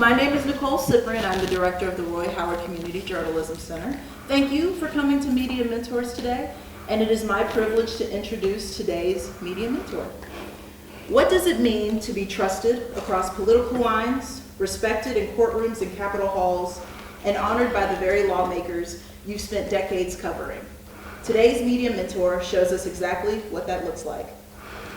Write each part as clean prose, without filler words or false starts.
My name is Nicole Cyprian. I'm the director of the Roy Howard Community Journalism Center. Thank you for coming to Media Mentors today, and it is my privilege to introduce today's Media Mentor. What does it mean to be trusted across political lines, respected in courtrooms and Capitol halls, and honored by the very lawmakers you've spent decades covering? Today's Media Mentor shows us exactly what that looks like.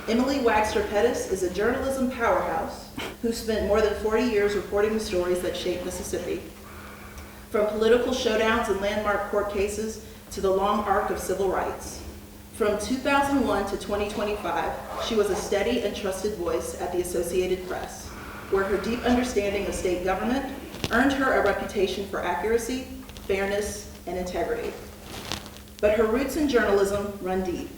Emily Wagster Pettus is a journalism powerhouse who spent more than 40 years reporting the stories that shaped Mississippi. From political showdowns and landmark court cases to the long arc of civil rights. From 2001 to 2025, she was a steady and trusted voice at the Associated Press, where her deep understanding of state government earned her a reputation for accuracy, fairness, and integrity. But her roots in journalism run deep.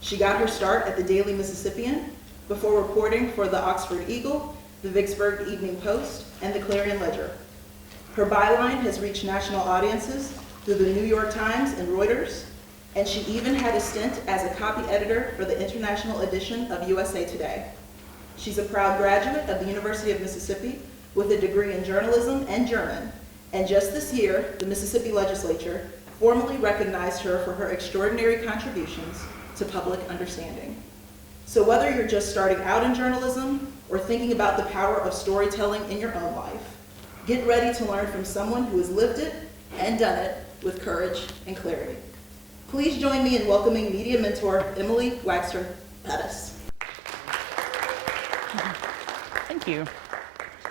She got her start at the Daily Mississippian before reporting for the Oxford Eagle, the Vicksburg Evening Post, and the Clarion Ledger. Her byline has reached national audiences through the New York Times and Reuters, and she even had a stint as a copy editor for the international edition of USA Today. She's a proud graduate of the University of Mississippi with a degree in journalism and German, and just this year, the Mississippi Legislature formally recognized her for her extraordinary contributions to public understanding. So whether you're just starting out in journalism or thinking about the power of storytelling in your own life, get ready to learn from someone who has lived it and done it with courage and clarity. Please join me in welcoming Media Mentor Emily Wagster Pettus. Thank you.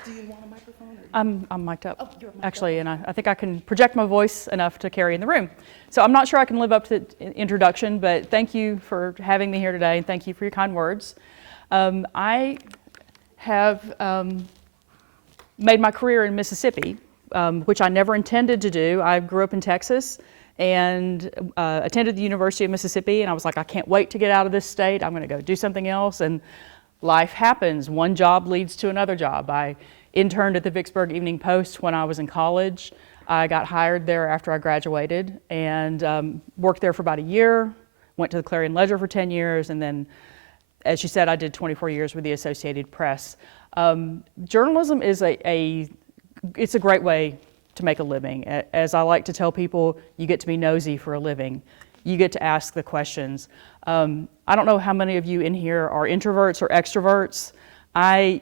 Do you want a microphone? I'm mic'd up, Oh, you're mic'd actually, and I think I can project my voice enough to carry in the room. So I'm not sure I can live up to the introduction, but thank you for having me here today, and thank you for your kind words. I have made my career in Mississippi, which I never intended to do. I grew up in Texas and attended the University of Mississippi, and I was like, I can't wait to get out of this state. I'm going to go do something else, and life happens. One job leads to another job. I interned at the Vicksburg Evening Post when I was in college. I got hired there after I graduated and worked there for about a year, went to the Clarion Ledger for 10 years, and then, as you said, I did 24 years with the Associated Press. Journalism is it's a great way to make a living. As I like to tell people, you get to be nosy for a living. You get to ask the questions. I don't know how many of you in here are introverts or extroverts. I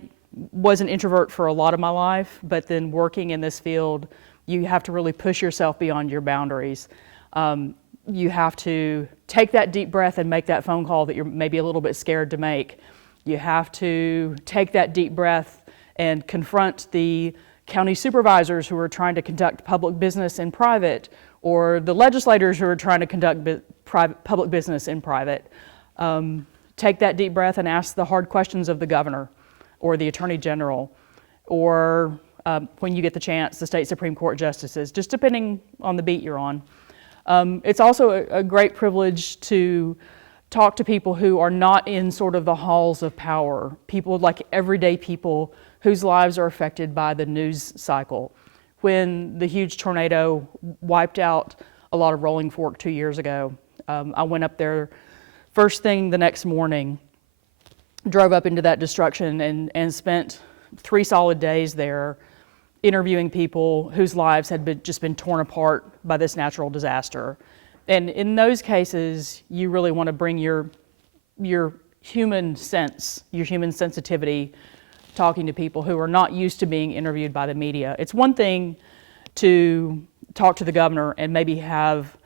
was an introvert for a lot of my life, but then working in this field, you have to really push yourself beyond your boundaries. You have to take that deep breath and make that phone call that you're maybe a little bit scared to make. You have to take that deep breath and confront the county supervisors who are trying to conduct public business in private, or the legislators who are trying to conduct public business in private. Take that deep breath and ask the hard questions of the governor or the attorney general, or when you get the chance, the state Supreme Court justices, just depending on the beat you're on. It's also a great privilege to talk to people who are not in sort of the halls of power, people like everyday people whose lives are affected by the news cycle. When the huge tornado wiped out a lot of Rolling Fork 2 years ago, I went up there first thing the next morning, drove up into that destruction and spent 3 solid days there interviewing people whose lives had just been torn apart by this natural disaster. And in those cases, you really want to bring your human sense, your human sensitivity, talking to people who are not used to being interviewed by the media. It's one thing to talk to the governor and maybe have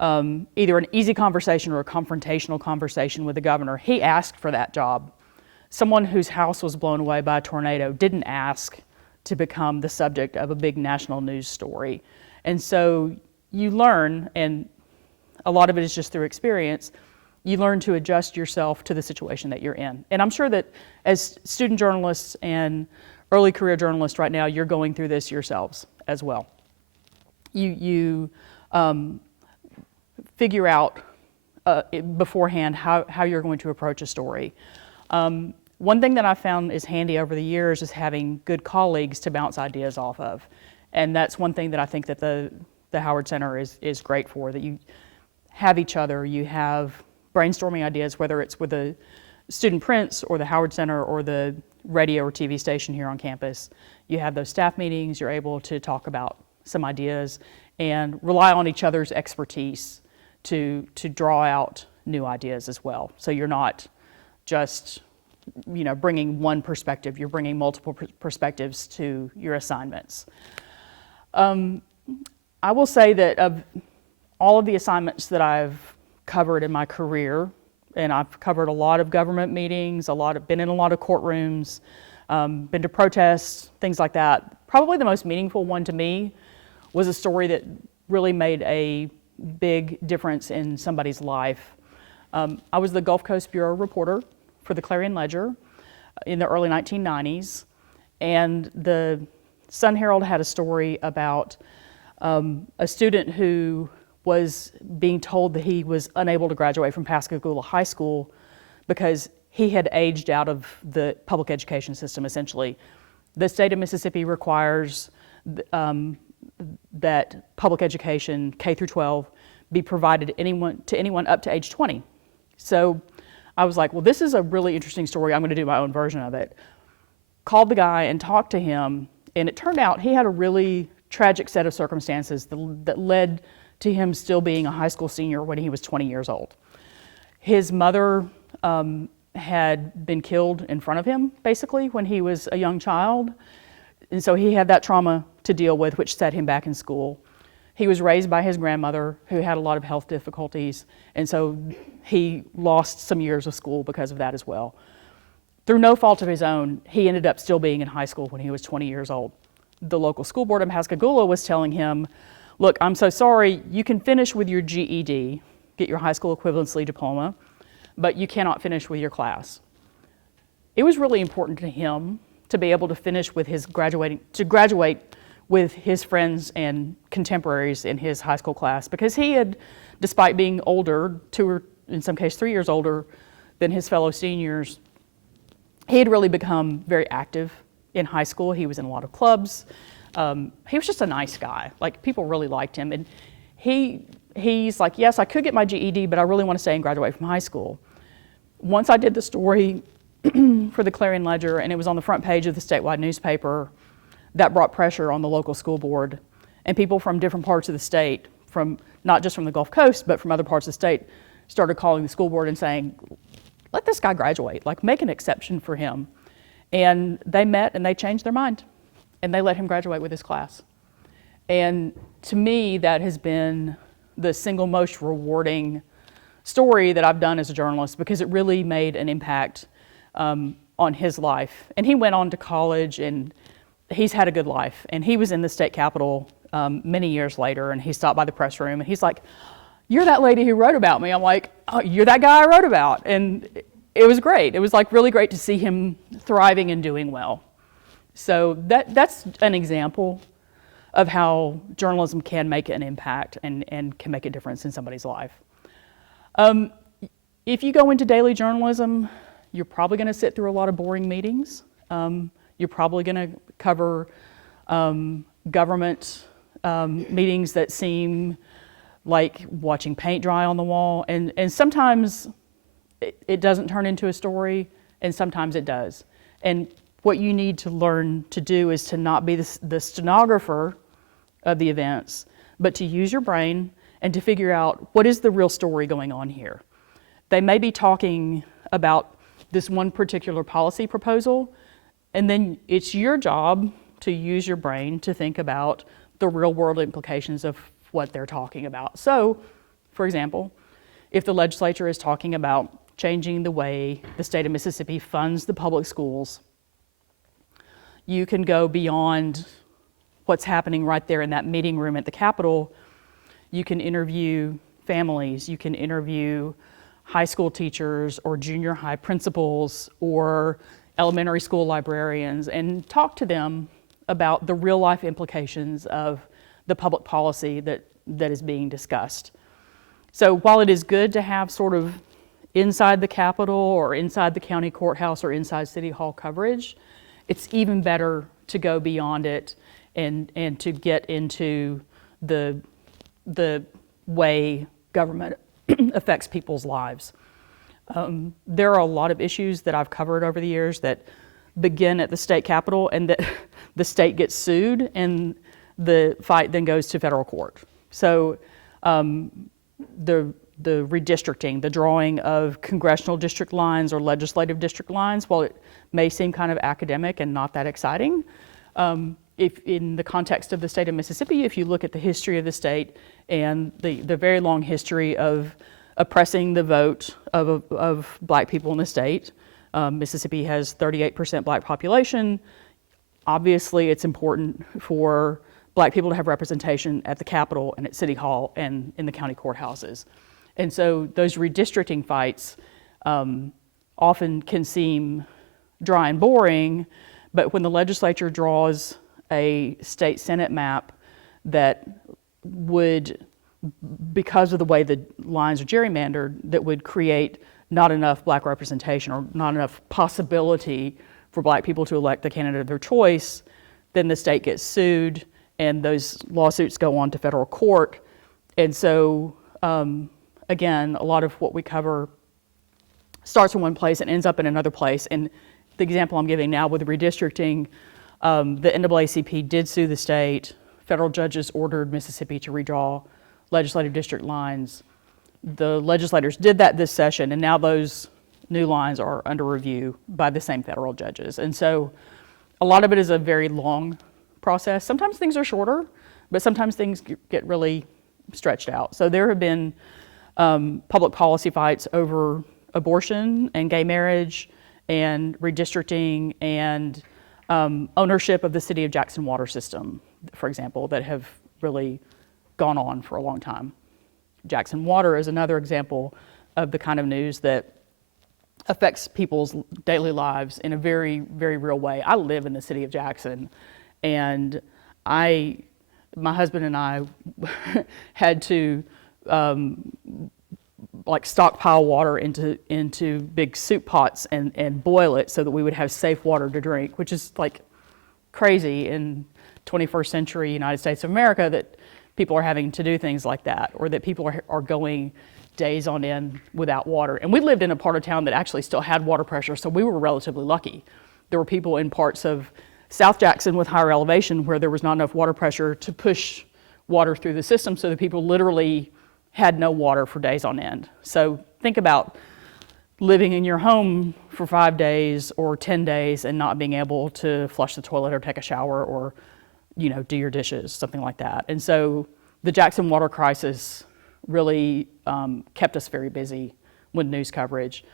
either an easy conversation or a confrontational conversation with the governor. He asked for that job. Someone whose house was blown away by a tornado didn't ask to become the subject of a big national news story. And so you learn, and a lot of it is just through experience, you learn to adjust yourself to the situation that you're in. And I'm sure that as student journalists and early career journalists right now, you're going through this yourselves as well. You figure out beforehand how you're going to approach a story. One thing that I found is handy over the years is having good colleagues to bounce ideas off of. And that's one thing that I think that the Howard Center is great for, that you have each other, you have brainstorming ideas, whether it's with the student prints or the Howard Center or the radio or TV station here on campus. You have those staff meetings, you're able to talk about some ideas and rely on each other's expertise to draw out new ideas as well. So you're not just bringing one perspective, you're bringing multiple perspectives to your assignments. I will say that of all of the assignments that I've covered in my career, and I've covered a lot of government meetings, been in a lot of courtrooms, been to protests, things like that. Probably the most meaningful one to me was a story that really made a big difference in somebody's life. I was the Gulf Coast Bureau reporter for the Clarion Ledger in the early 1990s, and the Sun Herald had a story about a student who was being told that he was unable to graduate from Pascagoula High School because he had aged out of the public education system, essentially. The state of Mississippi requires that public education, K through 12, be provided to anyone up to age 20. So I was like, well, this is a really interesting story. I'm going to do my own version of it. Called the guy and talked to him, and it turned out he had a really tragic set of circumstances that led to him still being a high school senior when he was 20 years old. His mother had been killed in front of him, basically, when he was a young child. And so he had that trauma to deal with, which set him back in school. He was raised by his grandmother, who had a lot of health difficulties, and so he lost some years of school because of that as well. Through no fault of his own, he ended up still being in high school when he was 20 years old. The local school board in Pascagoula was telling him, look, I'm so sorry, you can finish with your GED, get your high school equivalency diploma, but you cannot finish with your class. It was really important to him to be able to finish with graduate with his friends and contemporaries in his high school class, because he had, despite being older, 2 or in some cases 3 years older than his fellow seniors, he had really become very active in high school. He was in a lot of clubs. He was just a nice guy. Like, people really liked him. And he's like, yes, I could get my GED, but I really want to stay and graduate from high school. Once I did the story for the Clarion Ledger, and it was on the front page of the statewide newspaper, that brought pressure on the local school board. And people from different parts of the state, from not just from the Gulf Coast, but from other parts of the state, started calling the school board and saying, let this guy graduate, like, make an exception for him. And they met and they changed their mind, and they let him graduate with his class. And to me, that has been the single most rewarding story that I've done as a journalist, because it really made an impact on his life. And he went on to college, and he's had a good life. And he was in the state capitol many years later, and he stopped by the press room, and he's like, you're that lady who wrote about me. I'm like, oh, you're that guy I wrote about. And it was great. It was like really great to see him thriving and doing well. So that's an example of how journalism can make an impact and can make a difference in somebody's life. If you go into daily journalism, you're probably going to sit through a lot of boring meetings. You're probably going to cover government meetings that seem like watching paint dry on the wall. And sometimes it doesn't turn into a story, and sometimes it does. And what you need to learn to do is to not be the stenographer of the events, but to use your brain and to figure out what is the real story going on here. They may be talking about this one particular policy proposal, and then it's your job to use your brain to think about the real world implications of what they're talking about. So, for example, if the legislature is talking about changing the way the state of Mississippi funds the public schools, you can go beyond what's happening right there in that meeting room at the Capitol. You can interview families, you can interview high school teachers or junior high principals or elementary school librarians, and talk to them about the real life implications of the public policy that is being discussed. So while it is good to have sort of inside the Capitol or inside the county courthouse or inside City Hall coverage, it's even better to go beyond it and to get into the way government affects people's lives. There are a lot of issues that I've covered over the years that begin at the state capitol and that the state gets sued and the fight then goes to federal court. So the redistricting, the drawing of congressional district lines or legislative district lines, while it may seem kind of academic and not that exciting, if in the context of the state of Mississippi, if you look at the history of the state and the very long history of oppressing the vote of black people in the state, Mississippi has 38% black population. Obviously, it's important for black people to have representation at the Capitol and at City Hall and in the county courthouses. And so those redistricting fights often can seem dry and boring, but when the legislature draws a state Senate map that would, because of the way the lines are gerrymandered, that would create not enough black representation or not enough possibility for black people to elect the candidate of their choice, then the state gets sued and those lawsuits go on to federal court. And so, again, a lot of what we cover starts in one place and ends up in another place. And the example I'm giving now with redistricting, the NAACP did sue the state. Federal judges ordered Mississippi to redraw legislative district lines. The legislators did that this session, and now those new lines are under review by the same federal judges. And so a lot of it is a very long process. Sometimes things are shorter, but sometimes things get really stretched out. So there have been public policy fights over abortion and gay marriage and redistricting and ownership of the city of Jackson water system, for example, that have really gone on for a long time. Jackson Water is another example of the kind of news that affects people's daily lives in a very, very real way. I live in the city of Jackson, and my husband and I had to like stockpile water into big soup pots and boil it so that we would have safe water to drink, which is like crazy in 21st century United States of America that people are having to do things like that, or that people are going days on end without water. And we lived in a part of town that actually still had water pressure, so we were relatively lucky. There were people in parts of South Jackson with higher elevation where there was not enough water pressure to push water through the system, so that people literally had no water for days on end. So think about living in your home for 5 days or 10 days and not being able to flush the toilet or take a shower or do your dishes, something like that. And so the Jackson water crisis really kept us very busy with news coverage.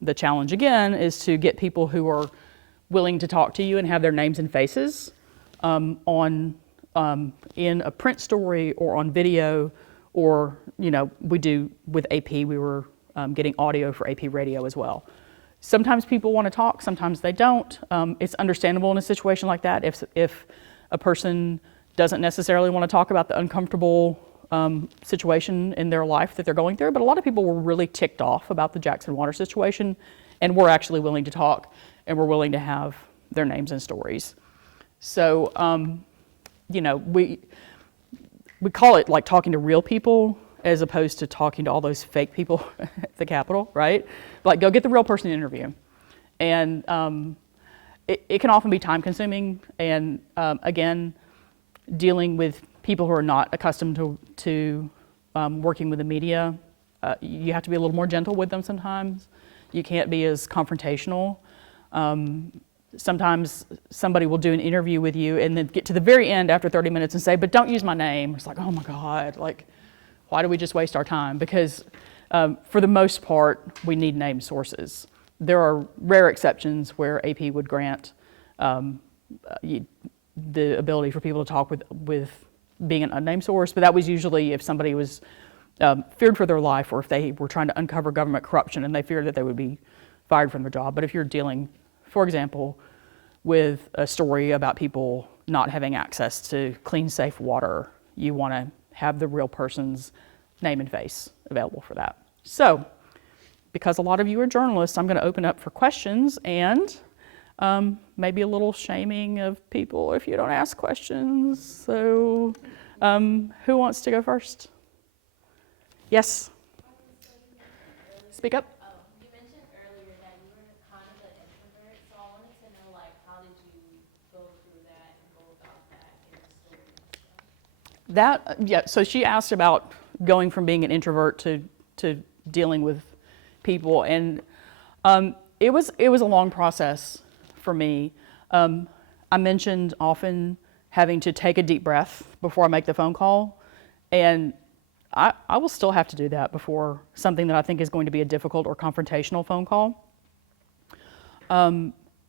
The challenge again is to get people who are willing to talk to you and have their names and faces in a print story or on video, or we do with AP, we were getting audio for AP radio as well. Sometimes people want to talk, sometimes they don't. It's understandable in a situation like that if a person doesn't necessarily want to talk about the uncomfortable situation in their life that they're going through, but a lot of people were really ticked off about the Jackson water situation and were actually willing to talk and were willing to have their names and stories. So, we call it like talking to real people as opposed to talking to all those fake people at the Capitol, right? Like, go get the real person to interview. And it can often be time consuming, and again, dealing with people who are not accustomed to working with the media, you have to be a little more gentle with them sometimes. You can't be as confrontational. Sometimes somebody will do an interview with you and then get to the very end after 30 minutes and say, but don't use my name. It's like, oh my God, like, why do we just waste our time? Because for the most part, we need named sources. There are rare exceptions where AP would grant the ability for people to talk with being an unnamed source, but that was usually if somebody was feared for their life, or if they were trying to uncover government corruption and they feared that they would be fired from their job. But if you're dealing, for example, with a story about people not having access to clean, safe water, you want to have the real person's name and face available for that. So, because a lot of you are journalists, I'm going to open up for questions and maybe a little shaming of people if you don't ask questions. So, who wants to go first? Yes? Speak up. You mentioned earlier that you were kind of an introvert, so I wanted to know Yeah, so she asked about going from being an introvert to dealing with people, and it was a long process for me. I mentioned often having to take a deep breath before I make the phone call, and I will still have to do that before something that I think is going to be a difficult or confrontational phone call.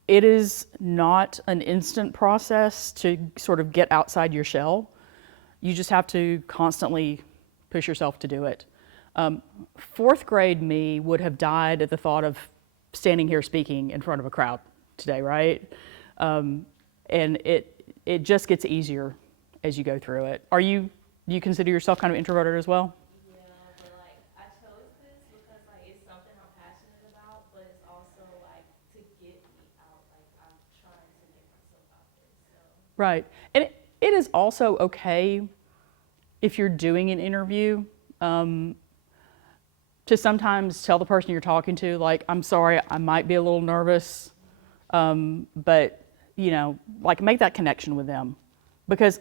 It is not an instant process to sort of get outside your shell. You just have to constantly push yourself to do it. Fourth grade me would have died at the thought of standing here speaking in front of a crowd today, right? And it just gets easier as you go through it. Do you consider yourself kind of introverted as well? Yeah, but like I chose this because like it's something I'm passionate about, but it's also like to get me out. Like I'm trying to make myself out there. So Right. And it is also okay if you're doing an interview to sometimes tell the person you're talking to, like, I'm sorry, I might be a little nervous, but, like make that connection with them. Because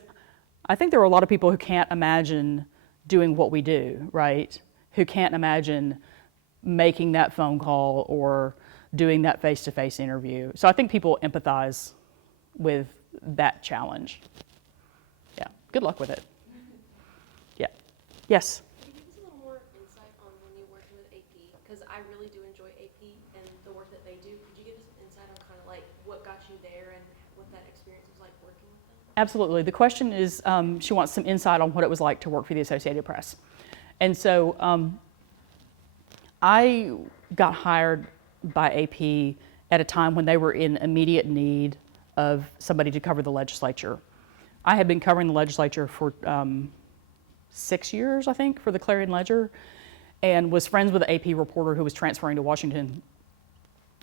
I think there are a lot of people who can't imagine doing what we do, right? Who can't imagine making that phone call or doing that face-to-face interview. So I think people empathize with that challenge. Yeah, good luck with it. Yeah. Yes? Can you give us a little more insight on when you're working with AP? Because I really do enjoy AP and the work that they do. Could you give us some insight on kind of like what got you there and what that experience was like working with them? Absolutely. The question is, she wants some insight on what it was like to work for the Associated Press. And so I got hired by AP at a time when they were in immediate need of somebody to cover the legislature. I had been covering the legislature for 6 years, I think, for the Clarion Ledger, and was friends with an AP reporter who was transferring to Washington.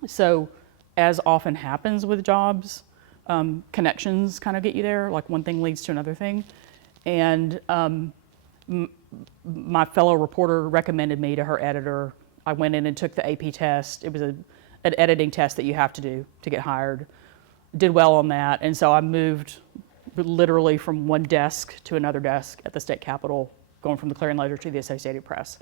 So, as often happens with jobs, connections kind of get you there, like one thing leads to another thing. And my fellow reporter recommended me to her editor. I went in and took the AP test. It was an editing test that you have to do to get hired. Did well on that, and so I moved literally from one desk to another desk at the state capitol, going from the Clarion Ledger to the Associated Press.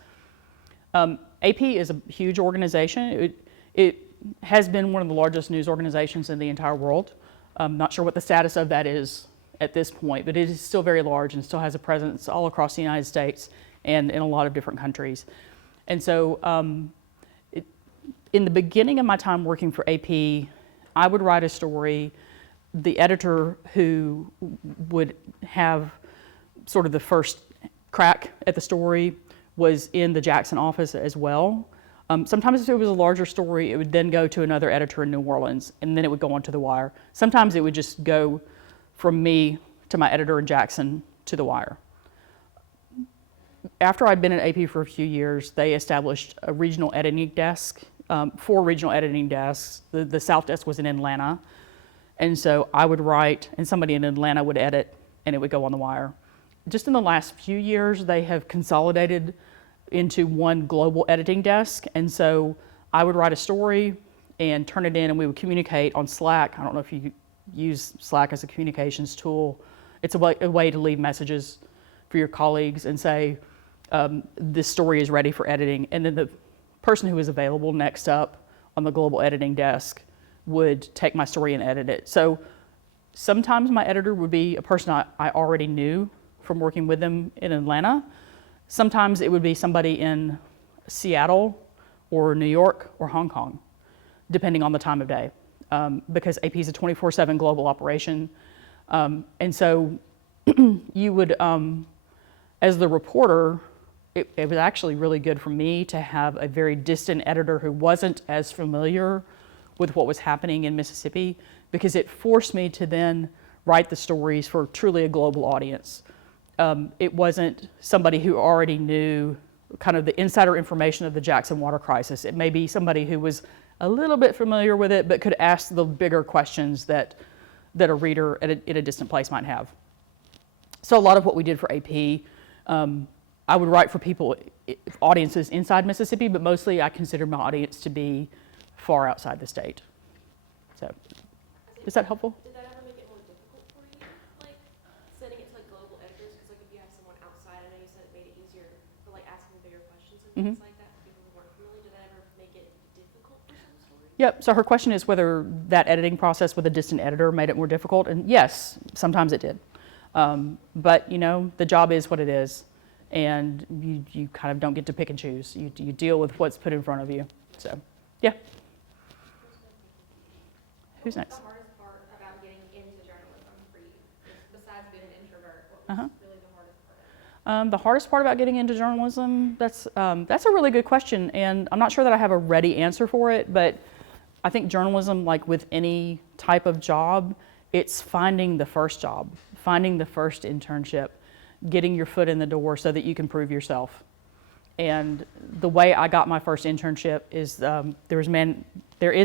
AP is a huge organization. It has been one of the largest news organizations in the entire world. I'm not sure what the status of that is at this point, but it is still very large and still has a presence all across the United States and in a lot of different countries. And so in the beginning of my time working for AP, I would write a story. The editor who would have sort of the first crack at the story was in the Jackson office as well. Sometimes if it was a larger story, it would then go to another editor in New Orleans, and then it would go onto the wire. Sometimes it would just go from me to my editor in Jackson to the wire. After I'd been at AP for a few years, they established a regional editing desk, 4 regional editing desks. The South desk was in Atlanta, and so I would write, and somebody in Atlanta would edit, and it would go on the wire. Just in the last few years, they have consolidated into one global editing desk, and so I would write a story and turn it in, and we would communicate on Slack. I don't know if you use Slack as a communications tool. It's a way to leave messages for your colleagues and say, this story is ready for editing, and then the person who is available next up on the global editing desk would take my story and edit it. So sometimes my editor would be a person I already knew from working with them in Atlanta. Sometimes it would be somebody in Seattle or New York or Hong Kong, depending on the time of day, because AP is a 24/7 global operation. And so you would, as the reporter, it was actually really good for me to have a very distant editor who wasn't as familiar with what was happening in Mississippi, because it forced me to then write the stories for truly a global audience. It wasn't somebody who already knew kind of the insider information of the Jackson water crisis. It may be somebody who was a little bit familiar with it, but could ask the bigger questions that a reader in a distant place might have. So a lot of what we did for AP, I would write for people, audiences inside Mississippi, but mostly I consider my audience to be far outside the state. So, is that helpful? Did that ever make it more difficult for you, like setting it to like global editors? Because like if you have and Mhm. things like that for people who weren't familiar? Did that ever make it difficult for some stories? Yep, so her question is whether that editing process with a distant editor made it more difficult, and yes, sometimes it did. But, you know, the job is what it is, and you kind of don't get to pick and choose. You deal with what's put in front of you, so, yeah. Who's What was next? the hardest part about getting into journalism for you? Besides being an introvert, what was Uh-huh. really the hardest part? The hardest part about getting into journalism, that's a really good question, and I'm not sure that I have a ready answer for it, but I think journalism, like with any type of job, it's finding the first job, finding the first internship, getting your foot in the door so that you can prove yourself. And the way I got my first internship is there is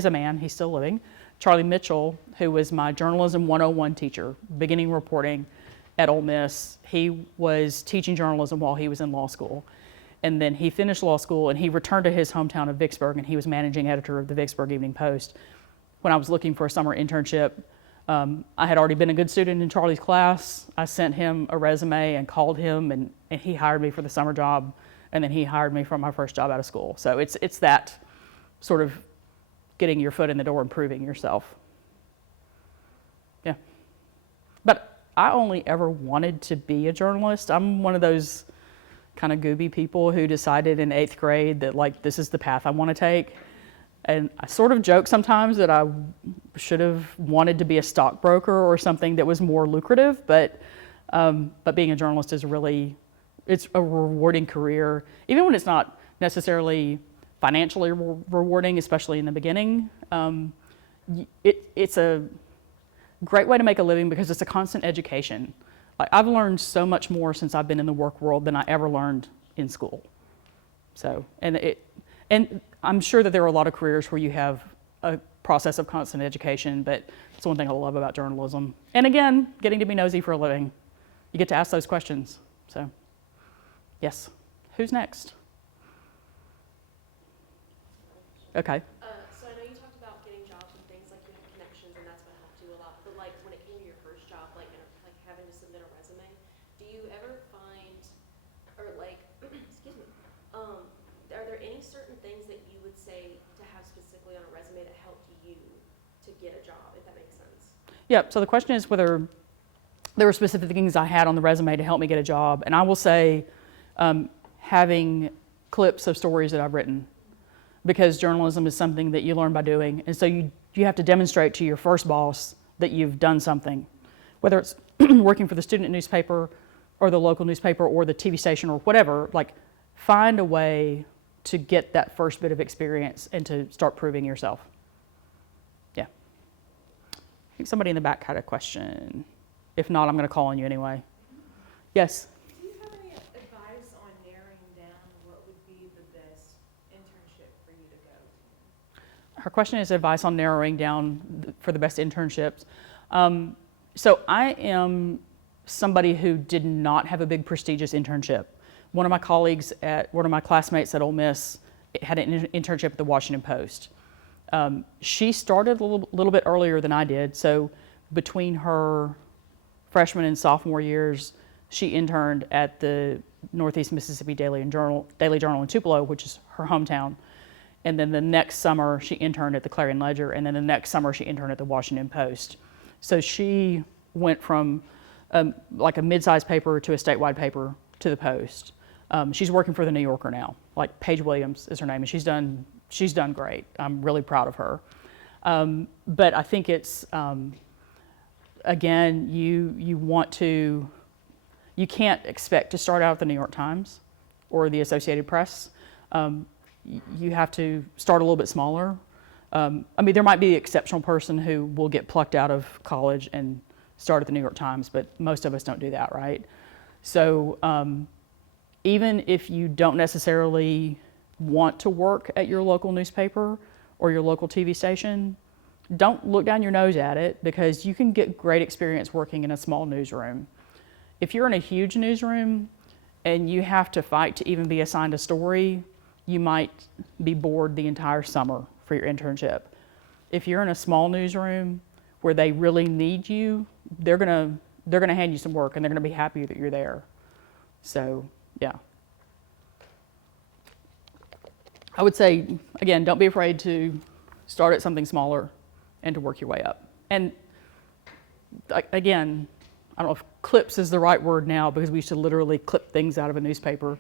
a man, he's still living, Charlie Mitchell, who was my journalism 101 teacher, beginning reporting at Ole Miss. He was teaching journalism while he was in law school. And then he finished law school and he returned to his hometown of Vicksburg, and he was managing editor of the Vicksburg Evening Post. When I was looking for a summer internship, I had already been a good student in Charlie's class. I sent him a resume and called him, and he hired me for the summer job, and then he hired me for my first job out of school. So it's that sort of getting your foot in the door and proving yourself. Yeah. But I only ever wanted to be a journalist. I'm one of those kind of gooby people who decided in 8th grade that, like, this is the path I want to take. And I sort of joke sometimes that I should have wanted to be a stockbroker or something that was more lucrative, but being a journalist is it's a rewarding career, even when it's not necessarily financially rewarding, especially in the beginning. It's a great way to make a living because it's a constant education. Like, I've learned so much more since I've been in the work world than I ever learned in school. So, and I'm sure that there are a lot of careers where you have a process of constant education, but it's one thing I love about journalism. And again, getting to be nosy for a living. You get to ask those questions. So, yes. Who's next? Okay. So I know you talked about getting jobs and things, like you have connections and that's what helped you a lot. But like when it came to your first job, like having to submit a resume, do you ever find, or like, excuse me, are there any certain things that you would say to have specifically on a resume that helped you to get a job, if that makes sense? Yep. So the question is whether there were specific things I had on the resume to help me get a job. And I will say having clips of stories that I've written, because journalism is something that you learn by doing. And so you have to demonstrate to your first boss that you've done something, whether it's working for the student newspaper or the local newspaper or the TV station or whatever. Like, find a way to get that first bit of experience and to start proving yourself. Yeah. I think somebody in the back had a question. If not, I'm going to call on you anyway. Yes? Do you have any advice on narrowing down what would be the best internship for you to go to? Her question is advice on narrowing down for the best internships. So I am somebody who did not have a big prestigious internship. One of my classmates at Ole Miss had an internship at the Washington Post. She started a little bit earlier than I did. So between her freshman and sophomore years, she interned at the Northeast Mississippi Daily Journal in Tupelo, which is her hometown. And then the next summer, she interned at the Clarion Ledger. And then the next summer, she interned at the Washington Post. So she went from like a mid-sized paper to a statewide paper to the Post. She's working for the New Yorker now. Like, Paige Williams is her name, and she's done great. I'm really proud of her. But I think it's, again, you can't expect to start out at the New York Times or the Associated Press. You have to start a little bit smaller. I mean, there might be the exceptional person who will get plucked out of college and start at the New York Times, but most of us don't do that, right? So even if you don't necessarily want to work at your local newspaper or your local TV station, don't look down your nose at it, because you can get great experience working in a small newsroom. If you're in a huge newsroom and you have to fight to even be assigned a story, you might be bored the entire summer for your internship. If you're in a small newsroom where they really need you, they're gonna hand you some work and they're gonna be happy that you're there. So, yeah. I would say, again, don't be afraid to start at something smaller and to work your way up. And again, I don't know if clips is the right word now because we used to literally clip things out of a newspaper,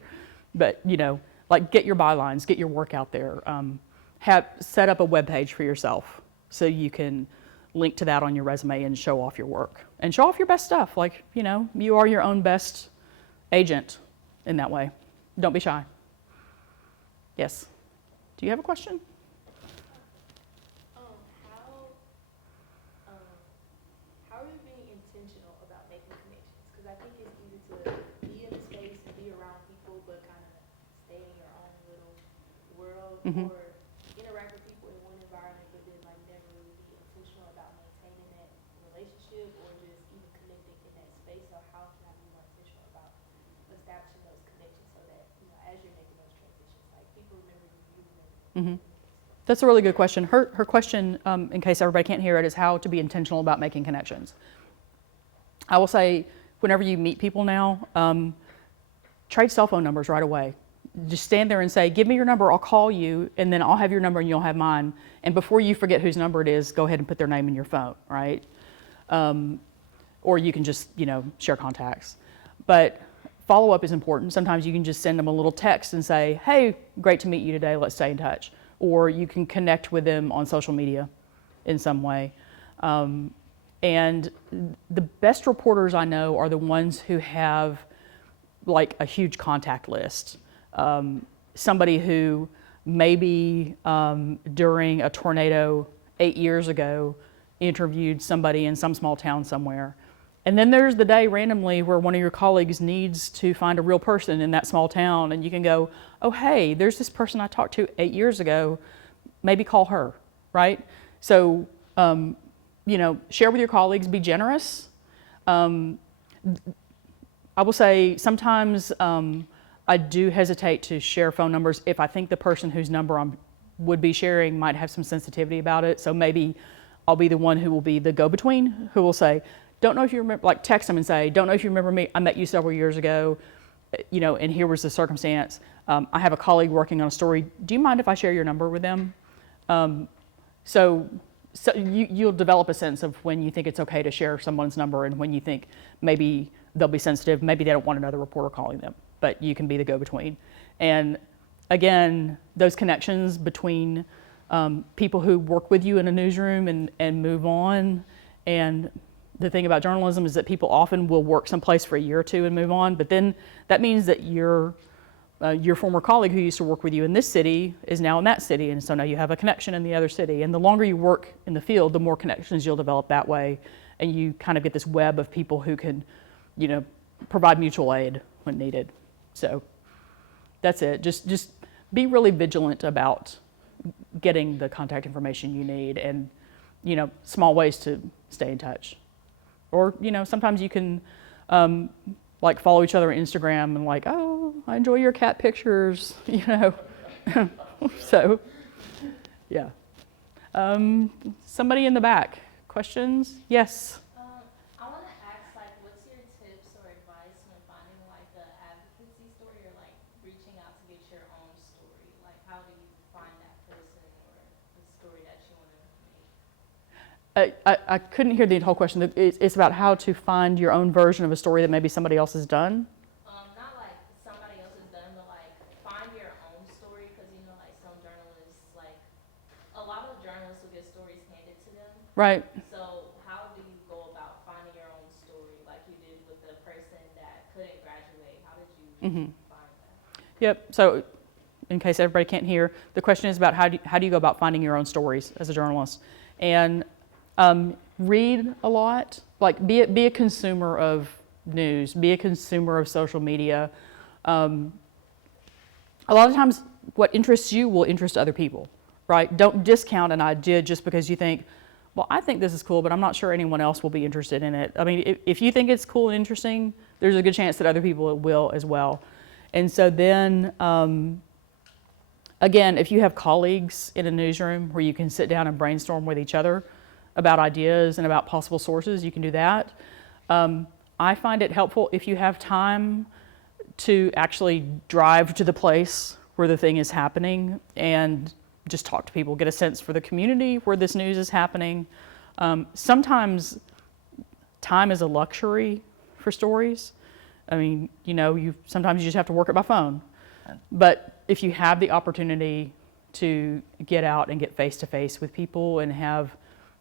but like get your bylines, get your work out there. Set up a web page for yourself so you can link to that on your resume and show off your work and show off your best stuff. Like, you are your own best agent in that way. Don't be shy. Yes. Do you have a question? How are you being intentional about making connections? Because I think it's easy to be in a space and be around people, but kind of stay in your own little world, or interact with people in one environment, but then like never really be intentional about maintaining that relationship or just even connecting in that space. So how can I be more intentional about establishing those connections so that as you're making those transitions, like people remember you remember. That's a really good question. Her question, in case everybody can't hear it, is how to be intentional about making connections. I will say, whenever you meet people now, trade cell phone numbers right away. Just stand there and say, give me your number, I'll call you, and then I'll have your number and you'll have mine. And before you forget whose number it is, go ahead and put their name in your phone, right? Or you can just, share contacts. But follow-up is important. Sometimes you can just send them a little text and say, hey, great to meet you today, let's stay in touch. Or you can connect with them on social media in some way. And the best reporters I know are the ones who have like a huge contact list. Somebody who maybe during a tornado 8 years ago interviewed somebody in some small town somewhere. And then there's the day randomly where one of your colleagues needs to find a real person in that small town, and you can go, oh, hey, there's this person I talked to 8 years ago, maybe call her, right? So, share with your colleagues, be generous. I will say sometimes I do hesitate to share phone numbers if I think the person whose number I would be sharing might have some sensitivity about it. So maybe I'll be the one who will be the go-between, who will say, don't know if you remember, like text them and say, don't know if you remember me, I met you several years ago, and here was the circumstance. I have a colleague working on a story, do you mind if I share your number with them? So you'll develop a sense of when you think it's okay to share someone's number and when you think maybe they'll be sensitive, maybe they don't want another reporter calling them, but you can be the go-between. And again, those connections between people who work with you in a newsroom and move on, and the thing about journalism is that people often will work someplace for a year or two and move on, but then that means that your former colleague who used to work with you in this city is now in that city, and so now you have a connection in the other city. And the longer you work in the field, the more connections you'll develop that way, and you kind of get this web of people who can, provide mutual aid when needed. So that's it. Just be really vigilant about getting the contact information you need, and small ways to stay in touch. Or sometimes you can like follow each other on Instagram and like, oh, I enjoy your cat pictures, So yeah. Somebody in the back. Questions? Yes. I want to ask, like, what's your tips or advice when finding like an advocacy story or like reaching out to get your own story? Like, how do you find that person or the story that you want to make? I couldn't hear the whole question. It's about how to find your own version of a story that maybe somebody else has done. Not like somebody else has done, but like find your own story, because like some journalists, like a lot of journalists will get stories handed to them. Right. So how do you go about finding your own story, like you did with the person that couldn't graduate? How did you find that? Yep. So, in case everybody can't hear, the question is about how do you go about finding your own stories as a journalist, and read a lot. Like be a consumer of news. Be a consumer of social media. A lot of times, what interests you will interest other people. Right? Don't discount an idea just because you think, well, I think this is cool, but I'm not sure anyone else will be interested in it. I mean, if you think it's cool and interesting, there's a good chance that other people will as well. And so then, again, if you have colleagues in a newsroom where you can sit down and brainstorm with each other about ideas and about possible sources, you can do that. I find it helpful if you have time to actually drive to the place where the thing is happening and just talk to people, get a sense for the community where this news is happening. Sometimes time is a luxury for stories. I mean, sometimes you just have to work it by phone. But if you have the opportunity to get out and get face-to-face with people and have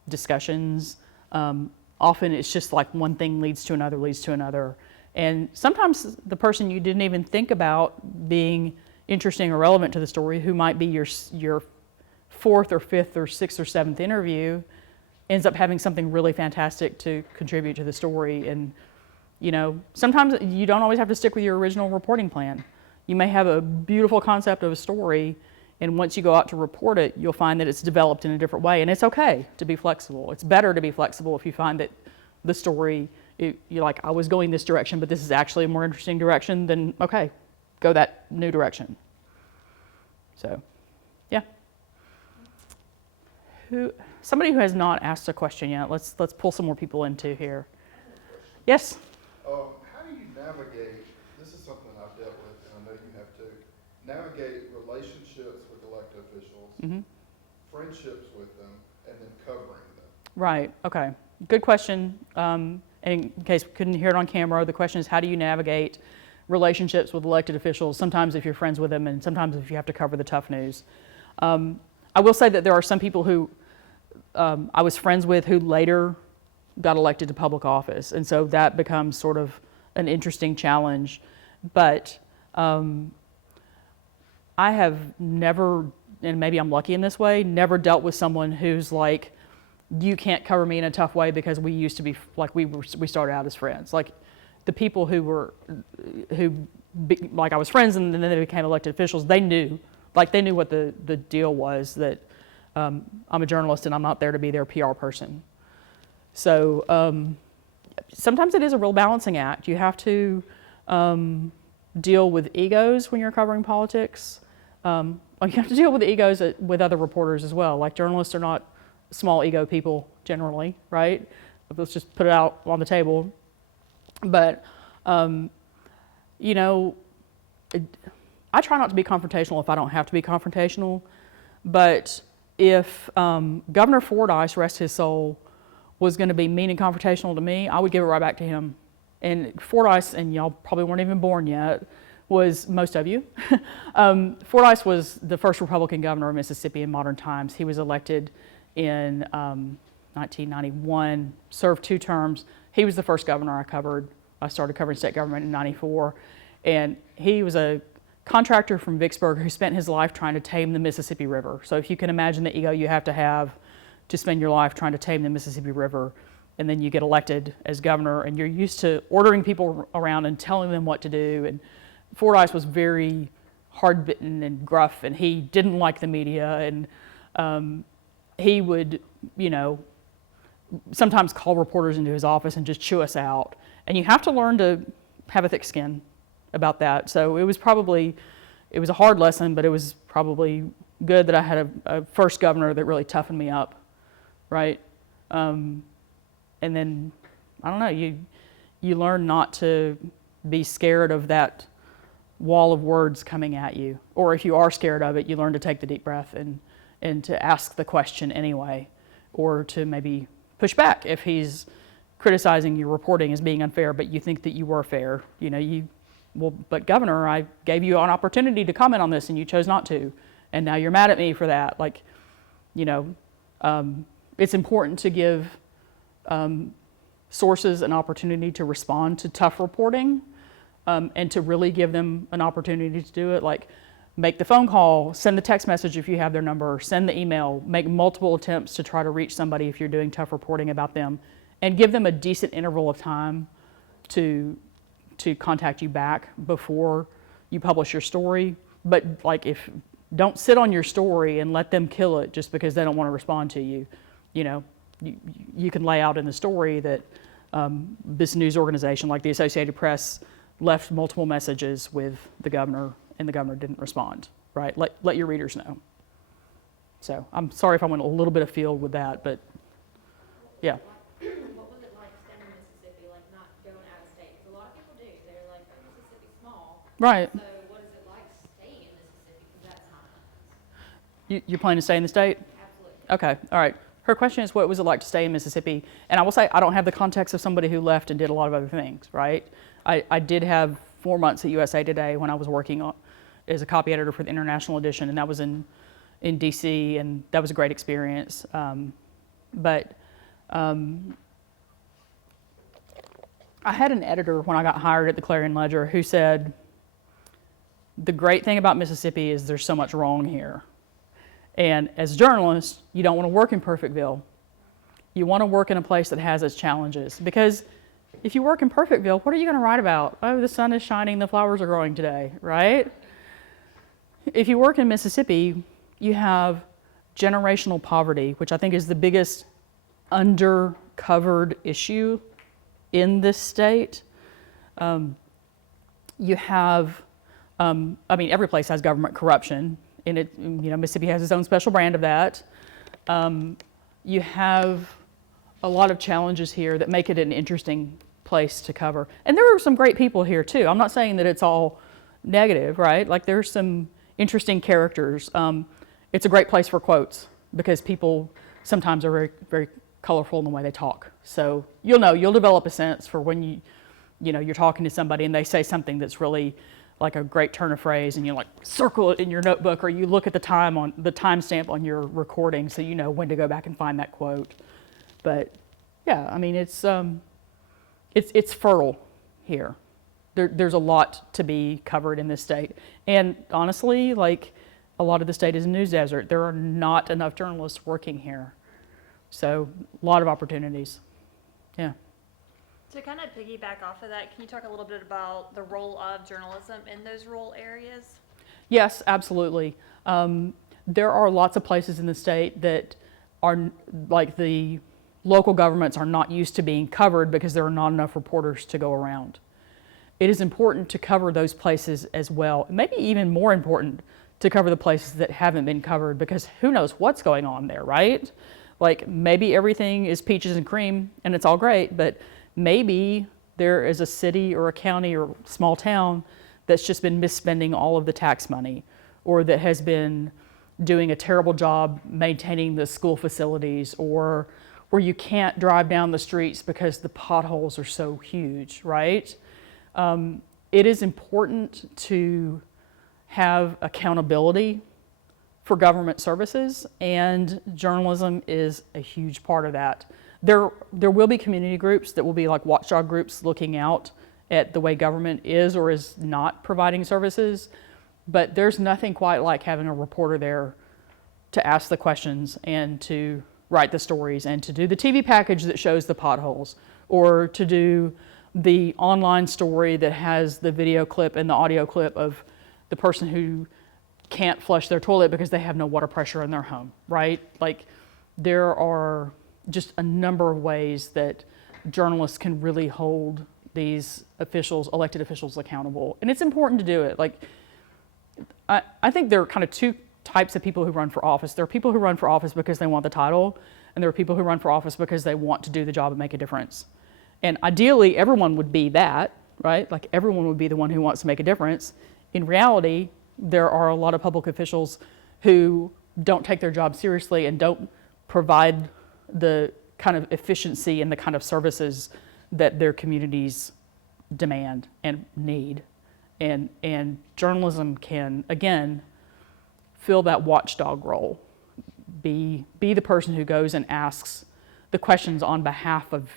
discussions, often it's just like one thing leads to another. And sometimes the person you didn't even think about being interesting or relevant to the story, who might be your fourth or fifth or sixth or seventh interview, ends up having something really fantastic to contribute to the story. And sometimes you don't always have to stick with your original reporting plan. You may have a beautiful concept of a story, and once you go out to report it, you'll find that it's developed in a different way. And it's okay to be flexible. It's better to be flexible if you find that the story, you're like, I was going this direction, but this is actually a more interesting direction, then okay, go that new direction. So, yeah. Somebody who has not asked a question yet, let's pull some more people into here. Yes? How do you navigate, this is something I've dealt with, and I know you have too, navigate relationships with elected officials, friendships with them, and then covering them? Right, okay. Good question. And in case we couldn't hear it on camera, the question is, how do you navigate relationships with elected officials, sometimes if you're friends with them and sometimes if you have to cover the tough news. I will say that there are some people who I was friends with who later got elected to public office, and so that becomes sort of an interesting challenge. But I have never, and maybe I'm lucky in this way, never dealt with someone who's like, you can't cover me in a tough way because we used to be, like we started out as friends. Like the people like I was friends and then they became elected officials, they knew what the deal was, that I'm a journalist and I'm not there to be their PR person. So sometimes it is a real balancing act. You have to deal with egos when you're covering politics. You have to deal with egos with other reporters as well. Like journalists are not small ego people generally, right? Let's just put it out on the table. But, I try not to be confrontational if I don't have to be confrontational. But if Governor Fordyce, rest his soul, was going to be mean and confrontational to me, I would give it right back to him. And Fordyce, and y'all probably weren't even born yet, was most of you. Fordyce was the first Republican governor of Mississippi in modern times. He was elected in 1991, served 2 terms. He was the first governor I covered. I started covering state government in '94. And he was a contractor from Vicksburg who spent his life trying to tame the Mississippi River. So if you can imagine the ego you have to spend your life trying to tame the Mississippi River, and then you get elected as governor and you're used to ordering people around and telling them what to do. And Fordyce was very hard-bitten and gruff, and he didn't like the media, and he would, sometimes call reporters into his office and just chew us out. And you have to learn to have a thick skin about that. So it was a hard lesson, but it was probably good that I had a first governor that really toughened me up, right? And then, I don't know, you learn not to be scared of that wall of words coming at you. Or if you are scared of it, you learn to take the deep breath and to ask the question anyway, or to maybe push back if he's criticizing your reporting as being unfair, but you think that you were fair. But Governor, I gave you an opportunity to comment on this and you chose not to, and now you're mad at me for that. It's important to give sources an opportunity to respond to tough reporting, and to really give them an opportunity to do it. Like, make the phone call, send the text message if you have their number, send the email, make multiple attempts to try to reach somebody if you're doing tough reporting about them, and give them a decent interval of time to contact you back before you publish your story. But don't sit on your story and let them kill it just because they don't want to respond to you. You can lay out in the story that this news organization, like the Associated Press, left multiple messages with the governor and the governor didn't respond, right? Let your readers know. So I'm sorry if I went a little bit afield with that, but yeah. What was it like staying in Mississippi, like not going out of state? 'Cause a lot of people do. They're like, oh, Mississippi's small. Right. So what is it like staying in Mississippi You're planning to stay in the state? Absolutely. Okay, all right. Her question is, what was it like to stay in Mississippi? And I will say, I don't have the context of somebody who left and did a lot of other things, right? I did have 4 months at USA Today when I was working as a copy editor for the international edition, and that was in DC, and that was a great experience. I had an editor when I got hired at the Clarion Ledger who said, the great thing about Mississippi is there's so much wrong here. And as journalists, you don't want to work in Perfectville. You want to work in a place that has its challenges. Because if you work in Perfectville, what are you going to write about? Oh, the sun is shining, the flowers are growing today, right? If you work in Mississippi, you have generational poverty, which I think is the biggest undercovered issue in this state. You have, every place has government corruption. And Mississippi has its own special brand of that. You have a lot of challenges here that make it an interesting place to cover. And there are some great people here too. I'm not saying that it's all negative, right? Like there's some interesting characters. It's a great place for quotes because people sometimes are very, very colorful in the way they talk. So you'll develop a sense for when you're talking to somebody and they say something that's really like a great turn of phrase, and you like circle it in your notebook, or you look at the timestamp on your recording so you know when to go back and find that quote. But yeah, I mean it's fertile here. There's a lot to be covered in this state, and honestly, like a lot of the state is a news desert. There are not enough journalists working here, so a lot of opportunities. Yeah. To kind of piggyback off of that, can you talk a little bit about the role of journalism in those rural areas? Yes, absolutely. There are lots of places in the state that are like the local governments are not used to being covered because there are not enough reporters to go around. It is important to cover those places as well. Maybe even more important to cover the places that haven't been covered, because who knows what's going on there, right? Like maybe everything is peaches and cream and it's all great, but maybe there is a city or a county or small town that's just been misspending all of the tax money, or that has been doing a terrible job maintaining the school facilities, or where you can't drive down the streets because the potholes are so huge, right? It is important to have accountability for government services, and journalism is a huge part of that. There will be community groups that will be like watchdog groups looking out at the way government is or is not providing services, but there's nothing quite like having a reporter there to ask the questions and to write the stories and to do the TV package that shows the potholes, or to do the online story that has the video clip and the audio clip of the person who can't flush their toilet because they have no water pressure in their home, right? Like there are just a number of ways that journalists can really hold these officials, elected officials, accountable. And it's important to do it. Like, I think there are kind of two types of people who run for office. There are people who run for office because they want the title, and there are people who run for office because they want to do the job and make a difference. And ideally, everyone would be that, right? Like everyone would be the one who wants to make a difference. In reality, there are a lot of public officials who don't take their job seriously and don't provide the kind of efficiency and the kind of services that their communities demand and need. And journalism can, again, fill that watchdog role. Be the person who goes and asks the questions on behalf of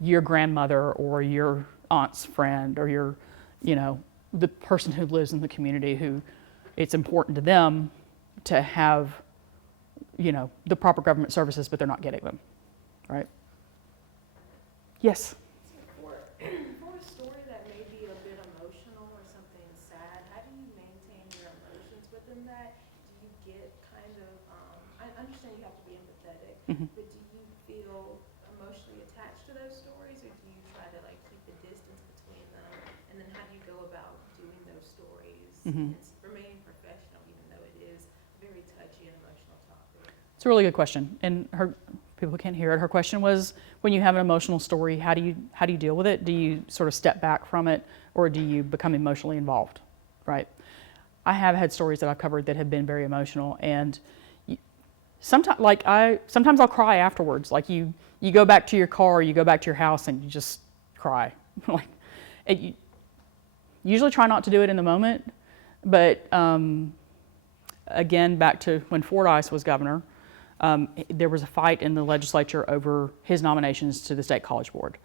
your grandmother or your aunt's friend or your, the person who lives in the community who it's important to them to have the proper government services, but they're not getting them, right? Yes? For a story that may be a bit emotional or something sad, how do you maintain your emotions within that? Do you get kind of, I understand you have to be empathetic, but do you feel emotionally attached to those stories, or do you try to like keep the distance between them? And then how do you go about doing those stories and remaining professional, even though it is a very touchy and emotional topic? It's a really good question, and people can't hear it. Her question was, when you have an emotional story, how do you deal with it? Do you sort of step back from it, or do you become emotionally involved, right? I have had stories that I've covered that have been very emotional, and sometimes I'll cry afterwards. Like you go back to your car, you go back to your house, and you just cry. Usually try not to do it in the moment, but again, back to when Fordyce was governor, there was a fight in the legislature over his nominations to the state college board.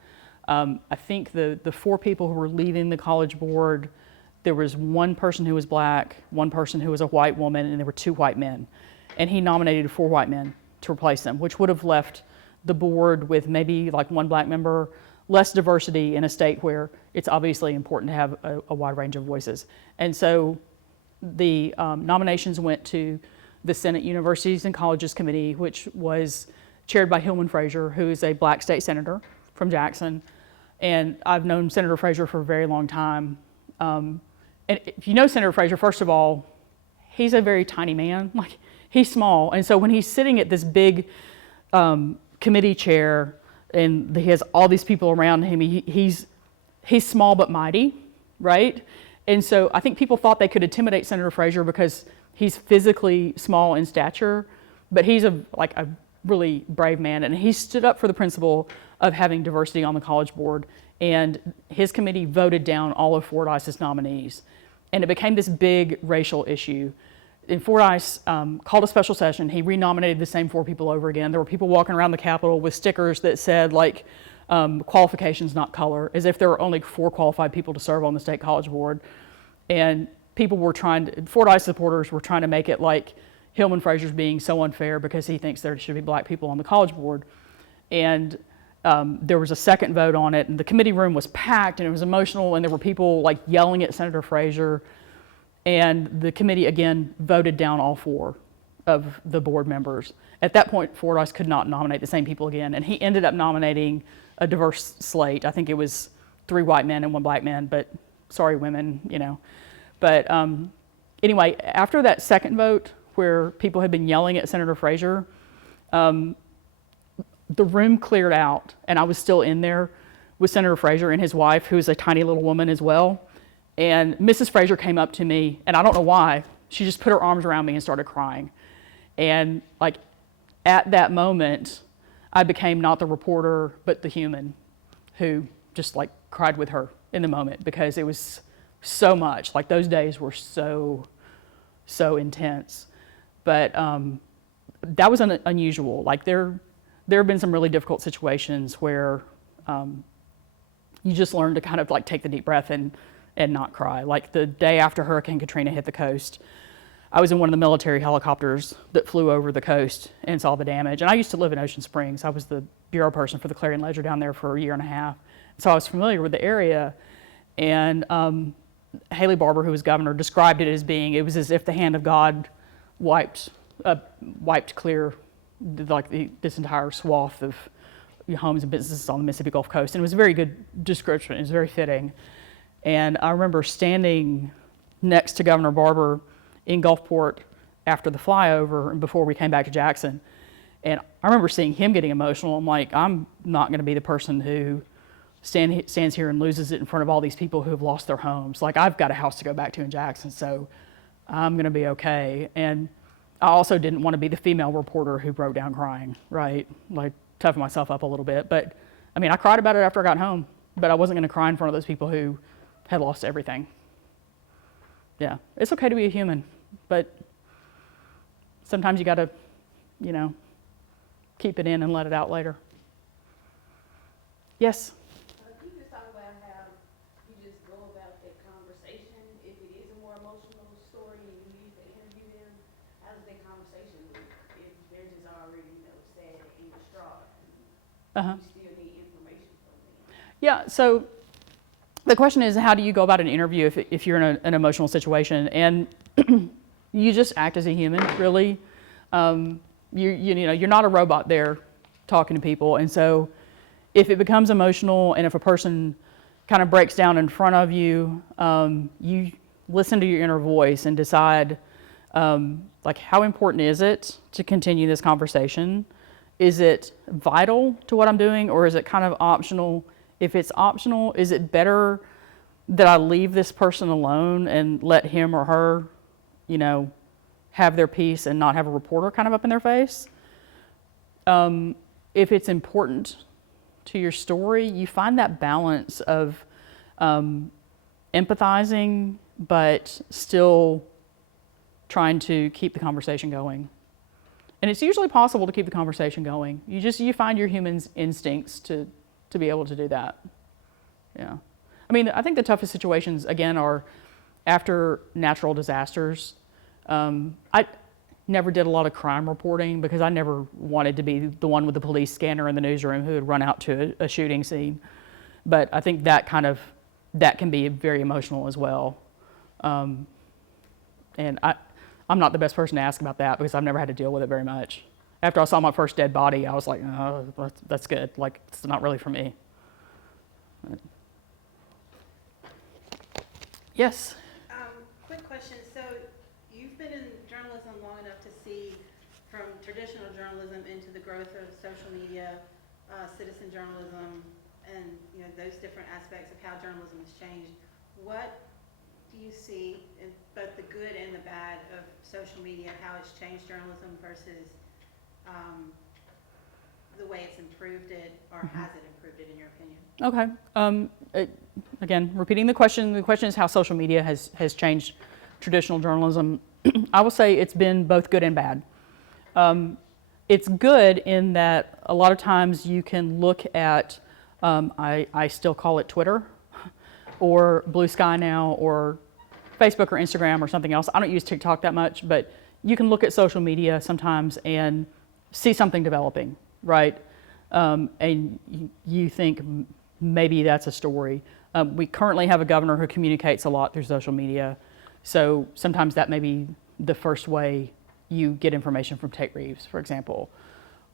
I think the 4 people who were leaving the college board, there was one person who was black, one person who was a white woman, and there were 2 white men. And he nominated 4 white men to replace them, which would have left the board with maybe like 1 black member, less diversity in a state where it's obviously important to have a wide range of voices. And so the nominations went to the Senate Universities and Colleges Committee, which was chaired by Hillman Frazier, who is a black state senator from Jackson. And I've known Senator Frazier for a very long time. And if you know Senator Frazier, first of all, he's a very tiny man. Like, he's small. And so when he's sitting at this big committee chair and he has all these people around him, he's small but mighty, right? And so I think people thought they could intimidate Senator Frazier because he's physically small in stature, but he's a really brave man, and he stood up for the principle of having diversity on the college board, and his committee voted down all of Fordyce's nominees, and it became this big racial issue. And Fordyce called a special session. He renominated the same 4 people over again. There were people walking around the Capitol with stickers that said, like, qualifications, not color, as if there were only 4 qualified people to serve on the state college board. And people were Fordyce supporters were trying to make it like Hillman Frazier's being so unfair because he thinks there should be black people on the college board. And there was a second vote on it, and the committee room was packed, and it was emotional, and there were people like yelling at Senator Frazier. And the committee again voted down all 4 of the board members. At that point, Fordyce could not nominate the same people again, and he ended up nominating a diverse slate. I think it was 3 white men and 1 black man, but sorry, women, you know. But anyway, after that second vote, where people had been yelling at Senator Frazier, the room cleared out, and I was still in there with Senator Frazier and his wife, who is a tiny little woman as well. And Mrs. Frazier came up to me, and I don't know why, she just put her arms around me and started crying. And like at that moment, I became not the reporter, but the human who just like cried with her in the moment, because it was so much. Like, those days were so intense. But that was unusual. Like, there have been some really difficult situations where you just learn to kind of like take the deep breath and not cry. Like the day after Hurricane Katrina hit the coast, I was in one of the military helicopters that flew over the coast and saw the damage. And I used to live in Ocean Springs. I was the bureau person for the Clarion Ledger down there for a year and a half. So I was familiar with the area. And Haley Barbour, who was governor, described it was as if the hand of God wiped clear this entire swath of homes and businesses on the Mississippi Gulf Coast. And it was a very good description. It was very fitting. And I remember standing next to Governor Barbour in Gulfport after the flyover and before we came back to Jackson. And I remember seeing him getting emotional. I'm like, I'm not going to be the person who stands here and loses it in front of all these people who have lost their homes. Like, I've got a house to go back to in Jackson, so I'm going to be okay. And I also didn't want to be the female reporter who broke down crying, right? Like, toughen myself up a little bit. But, I mean, I cried about it after I got home, but I wasn't going to cry in front of those people who had lost everything. Yeah, it's okay to be a human, but sometimes you got to, keep it in and let it out later. Yes? Can you just talk about how you just go about that conversation? If it is a more emotional story and you need to interview them, how does that conversation look? If they're just already, sad and distraught, you still need information from them. Yeah, so the question is, how do you go about an interview if you're in an emotional situation? And you just act as a human, really. You're not a robot there talking to people. And so if it becomes emotional and if a person kind of breaks down in front of you, you listen to your inner voice and decide, how important is it to continue this conversation? Is it vital to what I'm doing, or is it kind of optional? If it's optional, is it better that I leave this person alone and let him or her have their piece and not have a reporter kind of up in their face. If it's important to your story, you find that balance of empathizing, but still trying to keep the conversation going. And it's usually possible to keep the conversation going. You find your human's instincts to be able to do that. Yeah. I mean, I think the toughest situations, again, are after natural disasters. I never did a lot of crime reporting because I never wanted to be the one with the police scanner in the newsroom who would run out to a shooting scene. But I think that can be very emotional as well. And I'm not the best person to ask about that because I've never had to deal with it very much. After I saw my first dead body, I was like, oh, that's good. Like, it's not really for me. Yes? Quick question. So you've been in journalism long enough to see from traditional journalism into the growth of social media, citizen journalism, and those different aspects of how journalism has changed. What do you see in both the good and the bad of social media, how it's changed journalism versus the way it's improved it, or has it improved it in your opinion? Okay. Again, repeating the question is how social media has changed traditional journalism. I will say it's been both good and bad. It's good in that a lot of times you can look at, I still call it Twitter, or Blue Sky now, or Facebook or Instagram or something else. I don't use TikTok that much, but you can look at social media sometimes and see something developing, right? And you think maybe that's a story. We currently have a governor who communicates a lot through social media, so sometimes that may be the first way you get information from Tate Reeves, for example.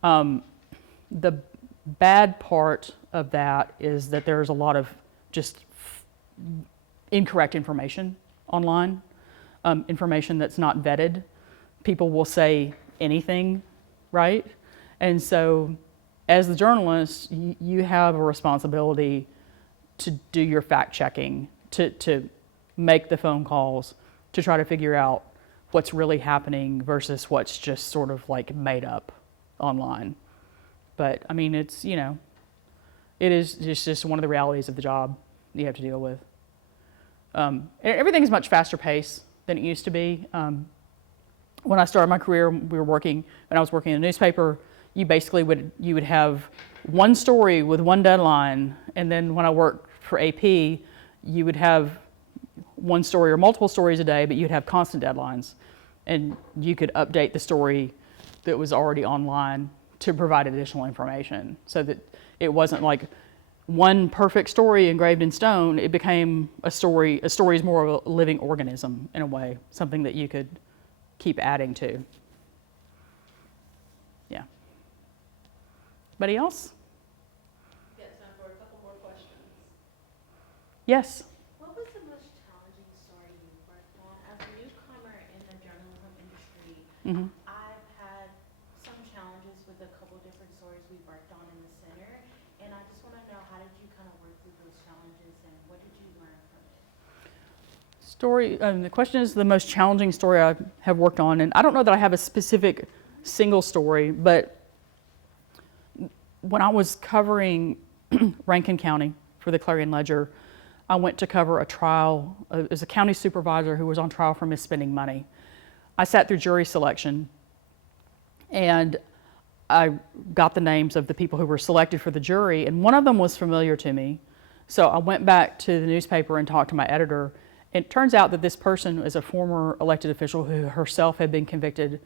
The bad part of that is that there's a lot of just incorrect information online, information that's not vetted. People will say anything, right? And so as the journalist, you have a responsibility to do your fact checking, to make the phone calls, to try to figure out what's really happening versus what's just sort of like made up online. But I mean, it's just one of the realities of the job you have to deal with. Everything's much faster paced than it used to be. When I started my career, when I was working in a newspaper, you would have one story with one deadline, and then when I worked for AP, you would have one story or multiple stories a day, but you'd have constant deadlines, and you could update the story that was already online to provide additional information, so that it wasn't like one perfect story engraved in stone. It became a story. A story is more of a living organism in a way, something that you could keep adding to. Yeah. Anybody else? Yeah, time for a couple more questions. Yes. What was the most challenging story you worked on? As a newcomer in the journalism industry, Mm-hmm. I've had some challenges with a couple different stories we worked on in the center, and I just want to know, how did you kind of work through those challenges, and what did you learn from it? The question is the most challenging story I have worked on, and I don't know that I have a specific single story, but when I was covering Rankin County for the Clarion Ledger, I went to cover a trial. It was a county supervisor who was on trial for misspending money. I sat through jury selection, and I got the names of the people who were selected for the jury, and one of them was familiar to me. So I went back to the newspaper and talked to my editor. It turns out that this person is a former elected official who herself had been convicted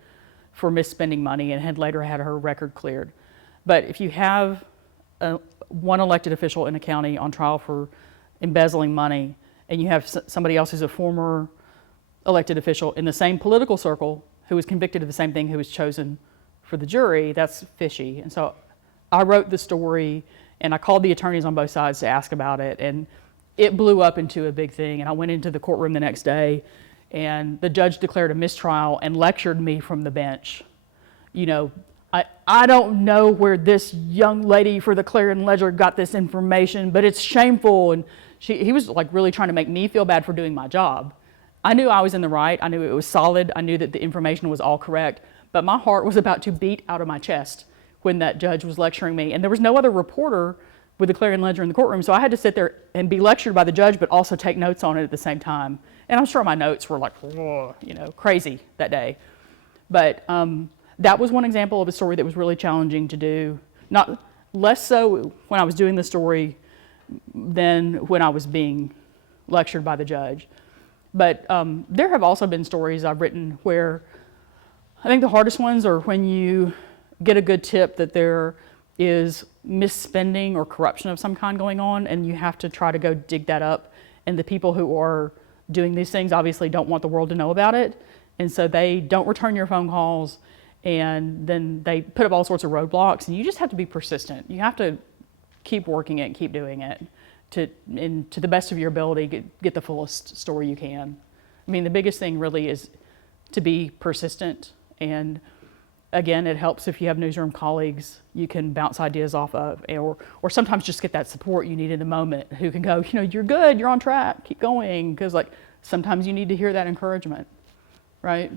for misspending money and had later had her record cleared. But if you have one elected official in a county on trial for embezzling money, and you have somebody else who's a former elected official in the same political circle who was convicted of the same thing, who was chosen for the jury, that's fishy. And so I wrote the story, and I called the attorneys on both sides to ask about it, and it blew up into a big thing. And I went into the courtroom the next day, and the judge declared a mistrial and lectured me from the bench. I don't know where this young lady for the Clarion Ledger got this information, but it's shameful. And he was like really trying to make me feel bad for doing my job. I knew I was in the right. I knew it was solid. I knew that the information was all correct. But my heart was about to beat out of my chest when that judge was lecturing me. And there was no other reporter with the Clarion Ledger in the courtroom, so I had to sit there and be lectured by the judge, but also take notes on it at the same time. And I'm sure my notes were like, crazy that day. But that was one example of a story that was really challenging to do. Not less so when I was doing the story than when I was being lectured by the judge. But there have also been stories I've written where I think the hardest ones are when you get a good tip that there is misspending or corruption of some kind going on, and you have to try to go dig that up. And the people who are doing these things obviously don't want the world to know about it, and so they don't return your phone calls, and then they put up all sorts of roadblocks, and you just have to be persistent. You have to keep working it and keep doing it to the best of your ability, get the fullest story you can. I mean, the biggest thing really is to be persistent, and again, it helps if you have newsroom colleagues you can bounce ideas off of, or sometimes just get that support you need in the moment, who can go, you're good, you're on track, keep going, because like sometimes you need to hear that encouragement, right?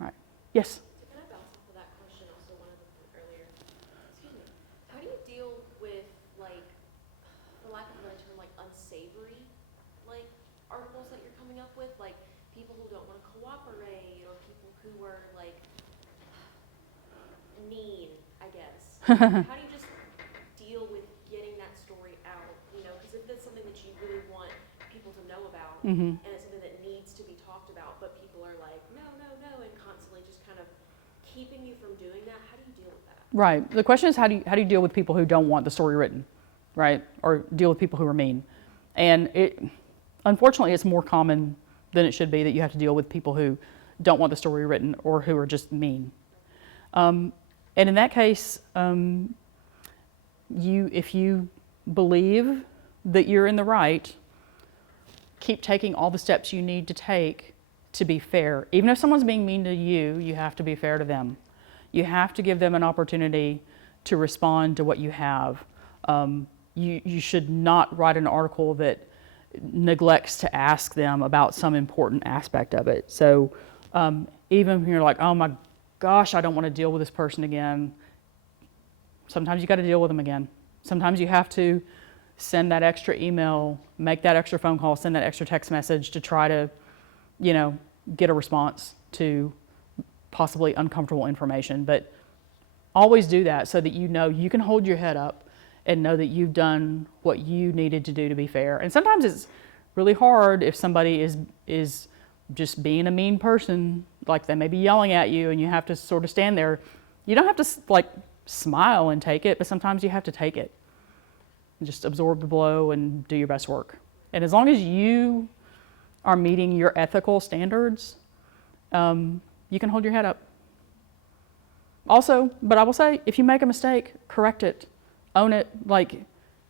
All right. Yes? So can I bounce off of that question also, one of them from earlier? Excuse me. How do you deal with, like, for lack of a better term, like unsavory, like, articles that you're coming up with? Like, people who don't want to cooperate, or people who are, like, mean, I guess. How do you just deal with getting that story out? Because if that's something that you really want people to know about, and it's something that needs to be talked about, but people are like, no, and constantly just kind of keeping you from doing that, how do you deal with that? Right. The question is, how do you deal with people who don't want the story written, right? Or deal with people who are mean? And unfortunately, it's more common than it should be that you have to deal with people who don't want the story written or who are just mean. And in that case, if you believe that you're in the right, keep taking all the steps you need to take to be fair. Even if someone's being mean to you, you have to be fair to them. You have to give them an opportunity to respond to what you have. You should not write an article that neglects to ask them about some important aspect of it. So even when you're like, oh my gosh, I don't want to deal with this person again, sometimes you got to deal with them again. Sometimes you have to send that extra email, make that extra phone call, send that extra text message to try to, get a response to possibly uncomfortable information. But always do that so that you can hold your head up and know that you've done what you needed to do to be fair. And sometimes it's really hard if somebody is just being a mean person, like they may be yelling at you and you have to sort of stand there. You don't have to like smile and take it, but sometimes you have to take it and just absorb the blow and do your best work. And as long as you are meeting your ethical standards, you can hold your head up. Also, but I will say, if you make a mistake, correct it, own it. Like,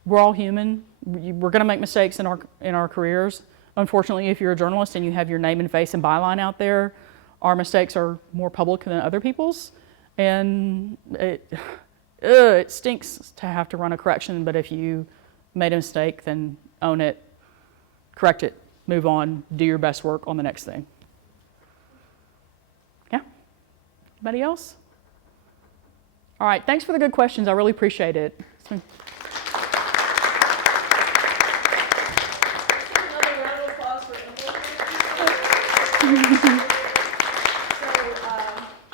we're all human. We're going to make mistakes in our careers. Unfortunately, if you're a journalist and you have your name and face and byline out there, our mistakes are more public than other people's, and it stinks to have to run a correction. But if you made a mistake, then own it, correct it, move on, do your best work on the next thing. Yeah? Anybody else? All right, thanks for the good questions. I really appreciate it. Another round of applause for Emily.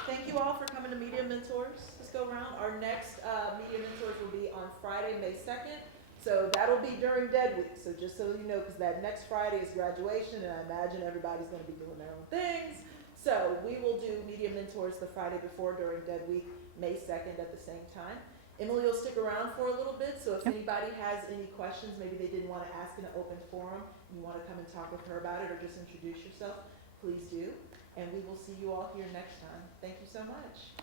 Thank you all for coming to Media Mentors this go round. Our next Media Mentors will be on Friday, May 2nd. So that'll be during Dead Week. So just so you know, because that next Friday is graduation, and I imagine everybody's going to be doing their own things. So we will do Media Mentors the Friday before during Dead Week, May 2nd at the same time. Emily will stick around for a little bit, so if anybody has any questions, maybe they didn't want to ask in an open forum, you want to come and talk with her about it or just introduce yourself, please do. And we will see you all here next time. Thank you so much.